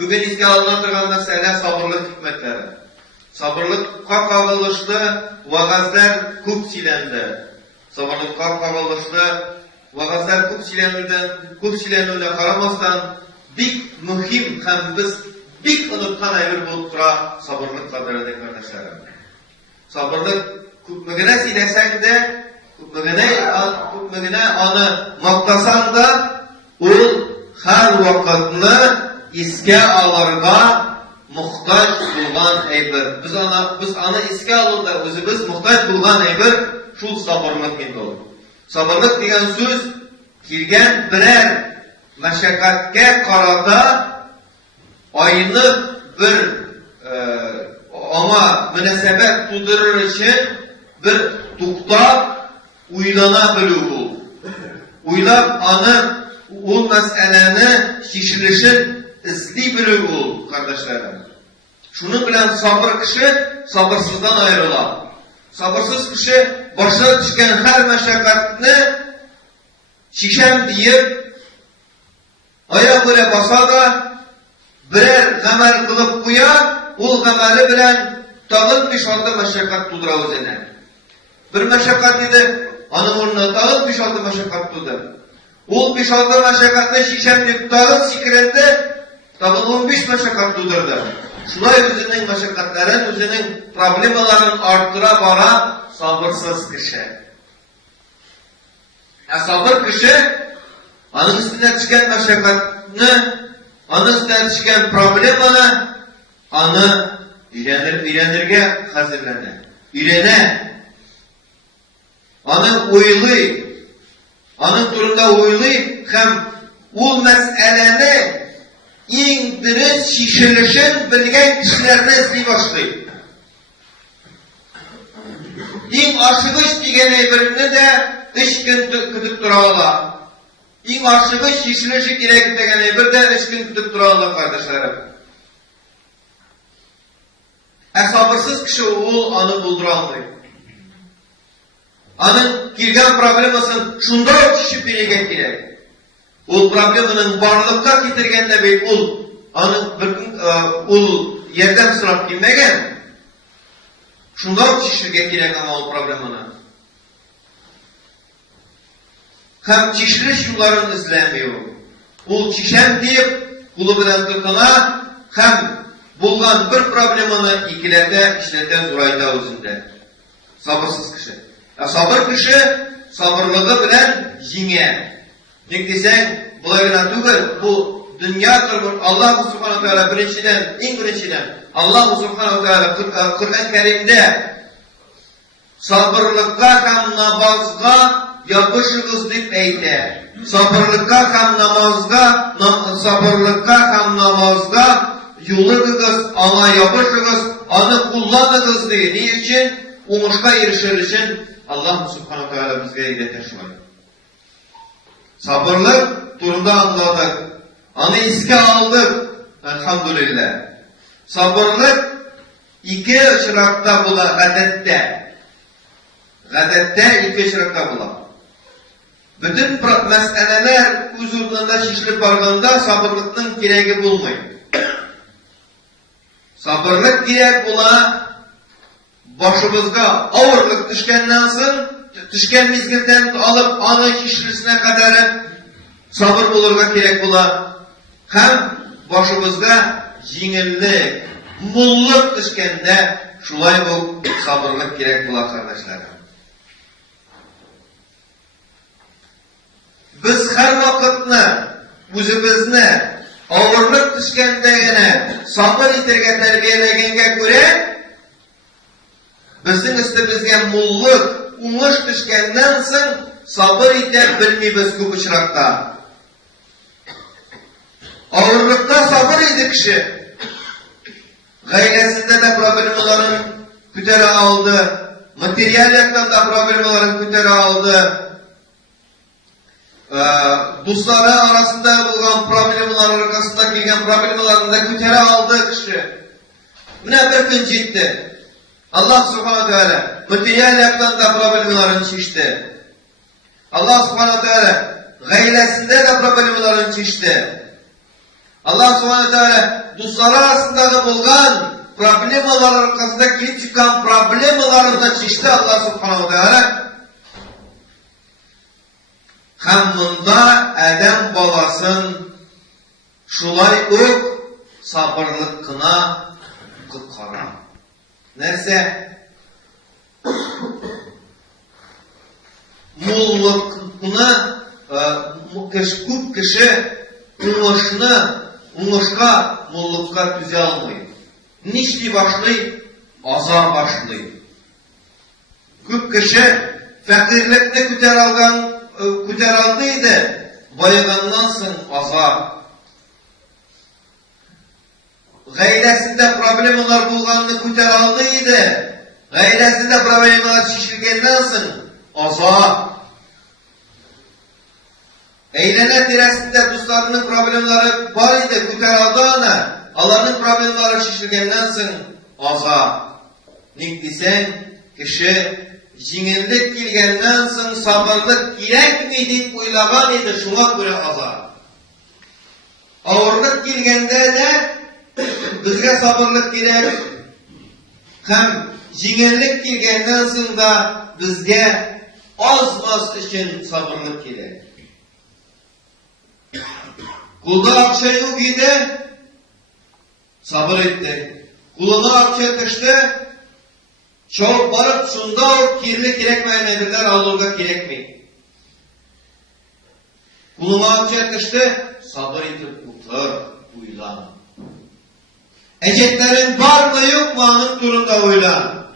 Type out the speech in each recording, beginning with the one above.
Bugün izge alınan turgan mesele sabırlık hikmetleri. Sabırlıkka kagılışlı vaazlar көп söylendi. Sabırlıkka kagılışlı vaazlar көп söylenüne karamasdan bik mühim hem biz bik unutkan ayır bulup tura sabırlık kaderidir kardeşlerim. Sabırlık köpmegine söylesen de köpmegine anı maktasan da ol her vakitini iske alırga muhtaç bulgan eybir. Biz anı iske alırda özümüz muhtaç bulgan eybir şul sabırlık endi ol. Sabırlık degan söz kelgen birer meşakkatga qarata ayınık bir ama münasebet tudurur için bir tukta uylana bilü bul. Uylap anı o meseleni şişirişin izli bilü bul kardeşlerim. Şunun bilen sabır kişi sabırsızdan ayrılar. Sabırsız kişi başına düşen her meşakkatini şişem deyip ayak böyle basa da birer gamel kılıp koya, o gameli bilen tağın bir şalda meşakkat tudura özene. Bir meşakkat idi, anın onunla tağın bir şalda meşakkat tudu. O bir şalda meşakkatini şişem deyip tağın sikirendi, tağın 15 meşakkat tudurdu. Şulay özünün meşakkatlerin, özünün problemaların arttıra bara sabırsız kişi. Sabır kişi, anın üstüne çıkan meşakkatini, anın üstüne çıkan problemini, anı öğrenirge hazırlanır. Öğrene. Anı oylay. Anın turunda oylay, hem o meseleni en diriz şişirişin bilgen kişilerine izley başlayır. En aşıgış degene birini de 3 gün kütüp durağılar. En aşıgış şişirişi gerek degene bir de 3 gün kütüp durağılar kardeşlerim. Sabırsız kişi o anı bulduramayır. Anın girgen problemasın şunda kişi bilgen gerek. O probleminin varlıkka getirgende bey anın bir yerden sırap girmegen şunda şişirgen gerek ama o problemini. Hem çişiriş yollarını izlemiyor. O çişen deyip kulu bilen tutuna hem bulgan bir problemini ikilete işleten durayda özünde. Sabırsız kişi. Sabır kişi sabırlığı bilen yine. Ne desen bulayına tügül bu dünya turur Allah Subhanahu Teala birinciden Allah Subhanahu Teala Kur'an-ı Kerim'de sabırlıkka hem namazga yapışığız deyip eyler. Sabırlıkka hem namazga yoluguz, ana yapışığız, anı kullanığız diye. Ne için? Umuşka erişir için Allah Subhanahu Teala bizge eylete şuayı. Sabırlık turunda anladık. Anı iske aldık. Elhamdülillah. Sabırlık iki ışırakta bula gadette. Gadette iki ışırakta bula. Bütün meseleler huzurunda şişilip barganda sabırlıktan gereği bulmayın. Sabırlık gerek bula başımızga ağırlık düşkenden sonra düşken mizgilden alıp anı şişirisine kadar sabır bulurga gerek bula. Hem başımızga yengillik, mulluk düşkende şulay bu sabırlık gerek bula kardeşlerim. Biz her vakitni özümüzni ağırlık düşkende yine sabır itirge terbiyelagenge göre bizning üstümüzge mulluk, uңuш düşkenden soň sabır ite bilmeybiz köp uçrakta. Ağırlıkta sabır edi kişi. Gailesinde de problemaların kütere aldı. Materyal yaktan da problemaların kütere aldı. Dostları arasında bulgan problemalar arkasında kelgen problemalarını da kütere aldı kişi. Mine bir gün ciddi. Allah Subhanahu Teala materyal yaktan da problemalarını çişti. Allah Subhanahu Teala gailesinde de problemalarını çişti. Allah Subhanahu Teala dostları arasında bulgan problemalar arkasında kelip çıkan problemaları da çeşitli Allah subhanahu wa ta'ala hem bunda Adem balasın şulay ök sabırlık kına kıtkara. Nerse mullukını küp kişi uңышka mullukka tüze almayı. Nişli başlayı? Azar başlayı. Küp kişi fakirlikte küter aldıydı. Bayıgandan soň azar. Gaylesinde problemalar bulganını küter aldıydı. Gaylesinde problemalar şişirgenden soň azar. Eylene tiresinde dostlarının problemleri var idi, küter aldı ana. Allah'ın problemleri şişirgenden soň azar. Nik desen, kişi jingillik kelgenden soň sabırlık kerekmi dep oylagan edi, şuna göre azar. Ağırlık kelgende de bizge sabırlık kerek. Hem jingillik kelgenden soň da bizge az için sabırlık kerek. Kulda akça yok idi, sabır etti. Kuluna akça taştı, çok barıp şunda kirli kirekmeyen edirler, alırga kirekmeyin. Kuluna akça taştı, sabır etip otur, uylan. Ecetlerin var mı yok mu anın turunda uylan.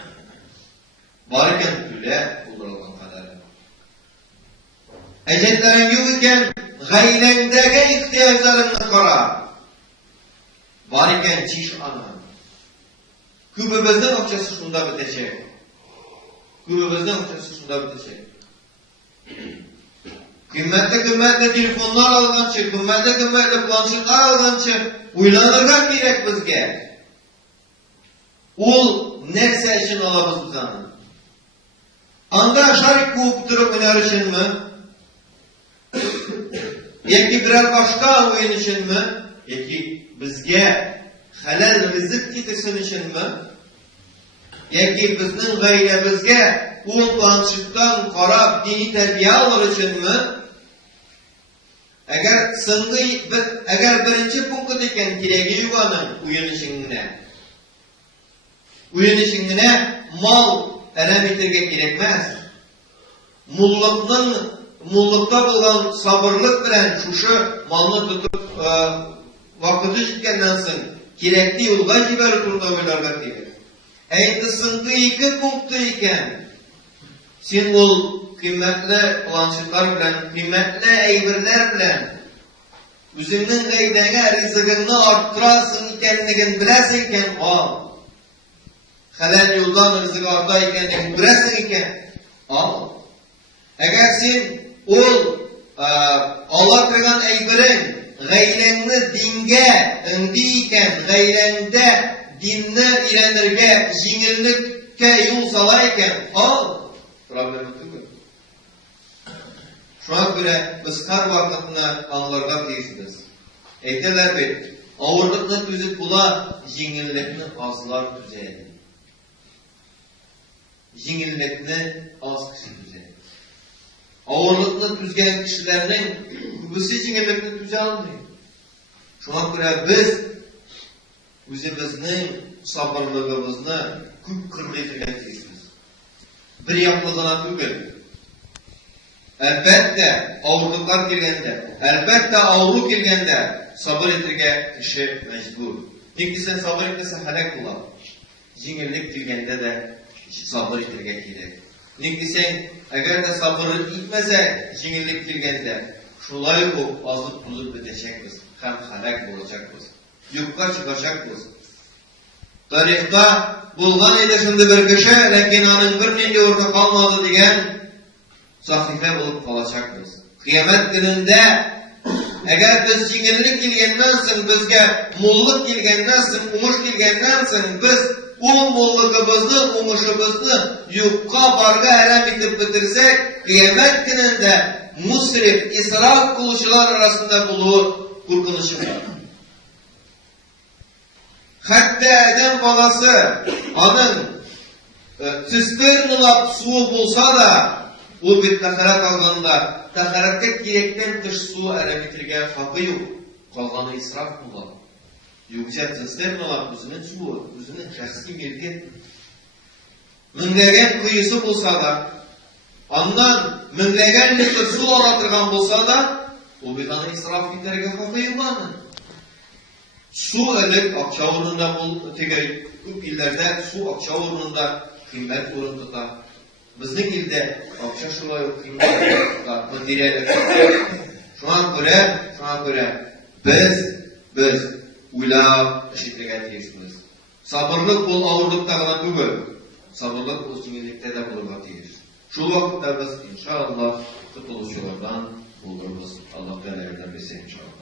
Varken tüle olurulgan kadar. Ecetlerin yok iken gaylendeki ihtiyaçlarını kara. Varken çiş ana. Kübümüzden okçası şunda bitecek. Kübümüzden okçası şunda bitecek. Kıymetli telefonlar algançı, kıymetli planşetler algançı uylanırga gerek bizge. Ol nerse için alabız bizanı. Anda şarik kuup durup öner için mi? Yeki birer başka oyun için mi? Yeki bizge halal rızık getirsin için mi? Yeki bizning gaylebizge ul planşetdan qarab dini terbiye alır için mi? Eğer birinci punkt eken kiregi yuvanın uyun işingine mal erem itirge gerekmez. Mullukta bulgan sabırlık bilen şuşu malını tutup vakıtı jitkenden soň kerekli yolga jiberip turda oylarga teger. Endi sınkı 2 punktu eken sen ol kıymetli planşetler bilen, kıymetli eybirler bilen özüңнің gaydege rizigini arttırasın ikenligin bilesen iken al. Halal yoldan rizig arta ikenligin bilesen iken al. Eğer sen ol Allah kırgan eybirin gaylengni dinge indi iken gaylengde dinni ilenirge jingillikke yol sala iken al. Problem yok. Şuna göre biz her vakitini anlarga teyizmiz. Eyteler bir, ağırlıkını tüzüp bula, jingillikni azlar tüzeydi. Jingillikni az kişi tüzeydi. Ağırlıkını tüzgen kişilerinin kübüsü jingillikni tüze almıyor. Şuna göre biz özümüzün sabırlığımızını küp kırmayıtırgen teyizmiz. Bir yapılığına tügül. Elbette ağırlıklar kelgende, elbette ağırlık kelgende sabır etirge kişi mecbur. Nik desen sabır etmese halak bulan. Jingillik kelgende de sabır etirge gerek. Nik desen eğer de sabır etmese jingillik kelgende şulay olup azlık bulup bitecekmiz. Hem halak olacakmiz. Yukka çıkacakmiz. Tarihta bulgan edi şimdi bir kişi, lakin anın bir nindi orada kalmadı diyen sahife bulup kalacakmız. Kıyamet gününde eğer biz jingillik kelgenden soň bizge mullık kelgenden soň, uңuş kelgenden soň biz o mullugimizni, uңuşimizni yukka barga erem etip bitirsek, kıyamet gününde musrif, israf kılışılar arasında bulur kurkuluşu var. Hatta adam balası anın цистерналап суы болса да, ул бит тәһарәт алганда, тәһарәткә кирәктән тыш су әрәметергә хакы юк. Калганы исраф була. Юкса цистерналап үзенең суы, үзенең шәхси милкет. Меңләгән куйысы булса да, аннан меңләгән литр су ала торган булса да, ул бит аны исраф итәргә хакы юк аны. Су элек акча урынында бул, тегәй күп илләрдә су акча урынында кыйммәт урын тота. Безнең илдә акча шулай ук кыйммәт тота, материаль. Шуңа күрә без уйлап эш итәргә тиешбез. Сабырлык бул авырлыкта гына түгел. Сабырлык бул җиңеллектә дә булырга тиеш. Шул вакытта без иншаллах котылучылардан булырбыз. Аллаһ тәгалә ярдәм итсен иншаллах.